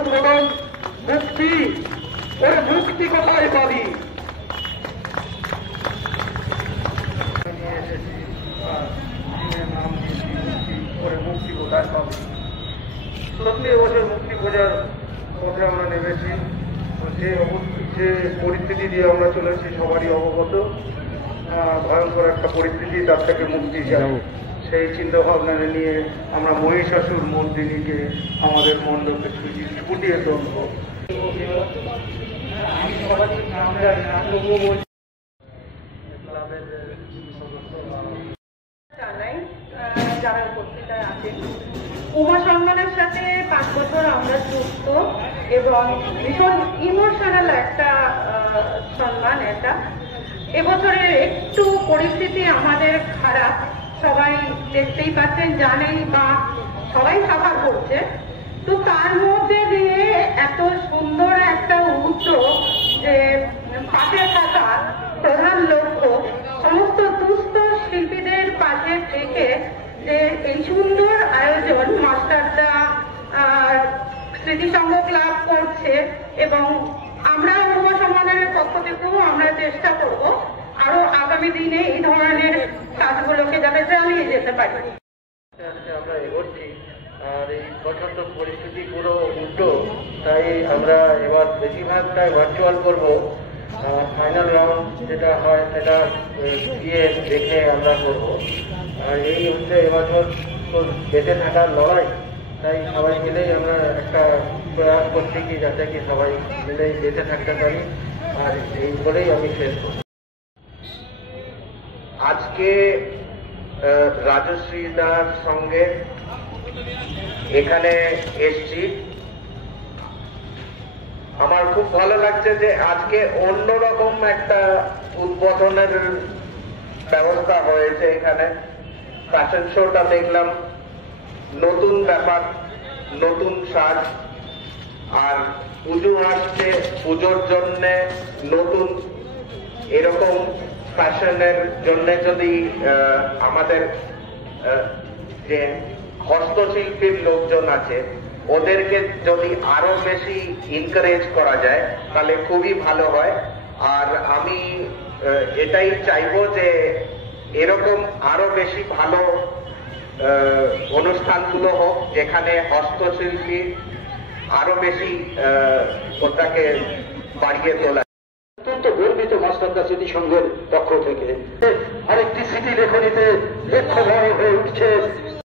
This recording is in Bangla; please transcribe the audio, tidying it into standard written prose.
উদ্বোধন মুক্তি, ওই মুক্তি কোথায় পাবি? নিয়ে এসেছি নাম দিয়েছি মুক্তি, করে মুক্তি কোথায় পাবি? সত্যি এবছর মুক্তি খোঁজার পথে আমরা নেমেছি। যে পরিস্থিতি দিয়ে আমরা চলেছি সবারই অবগত, ভয়ঙ্কর একটা পরিস্থিতি, তার থেকে মুক্তি চাই, সেই চিন্তা ভাবনা নিয়ে আমরা মহিষাসুর মর্দিনীকে আমাদের মণ্ডপে ফুটিয়ে তুলব। আমি সবাই নাম জানি না, তবুও বলছি ক্লাবের জানাই যারা উপস্থিতায় আছেন। উমা সম্মানের সাথে 5 বছর আমরা যুক্ত এবং ভীষণ ইমোশনাল একটা সম্মান এটা। এবছরের একটু পরিস্থিতি আমাদের খারাপ, সবাই দেখতেই পাচ্ছেন, জানেই বা সবাই সাফার করছে। তো তার মধ্যে দিয়ে এত সুন্দর একটা উদ্যোগ যে পাশে থাকা প্রধান লক্ষ্য সমস্ত দুস্থ শিল্পীদের পাশে থেকে যে এই সুন্দর আয়োজন মাস্টারদা স্মৃতিসংঘ ক্লাব করছে এবং আমরা যুব সম্মানের পক্ষ থেকেও আমরা চেষ্টা করব আরো আগামী দিনে এই ধরনের কাজগুলোকে যাতে চালিয়ে যেতে পারি। আমরা এগোচ্ছি, আর এই প্রচন্ড পরিস্থিতি পুরো উল্টো, তাই আমরা এবার বেশিরভাগটাই ভার্চুয়াল করব। ফাইনাল রাউন্ড যেটা হয় সেটা গিয়ে দেখে আমরা করব। আর এই হচ্ছে এবছর বেঁচে থাকার লড়াই, তাই সবাই মিলেই আমরা একটা প্রয়াস করছি কি যাতে কি সবাই মিলেই বেঁচে থাকতে পারি। আর এই বলেই আমি শেষ করব। আজকে রাজশ্রীদার সঙ্গে এখানে এসছি, আমার খুব ভালো লাগছে যে আজকে অন্যরকম একটা উদ্বোধনের ব্যবস্থা হয়েছে এখানে। ফ্যাশন শোটা দেখলাম, নতুন ব্যাপার, নতুন সাজ, আর পুজো আসছে, পুজোর জন্য নতুন এরকম ফ্যাশনের জন্য যদি আমাদের যে হস্তশিল্পীর লোকজন আছে ওদেরকে যদি আরো বেশি এনকারেজ করা যায় তাহলে খুবই ভালো হয়। আর আমি এটাই চাইবো যে এরকম আরো বেশি ভালো অনুষ্ঠানগুলো হোক যেখানে হস্তশিল্পী আরো বেশি ওটাকে বাড়িয়ে তোলা। অত্যন্ত গর্বিত মাস্টারদা স্মৃতিসংঘের পক্ষ থেকে আরেকটি স্মৃতি লেখনীতে লেখ্য হয়ে উঠছে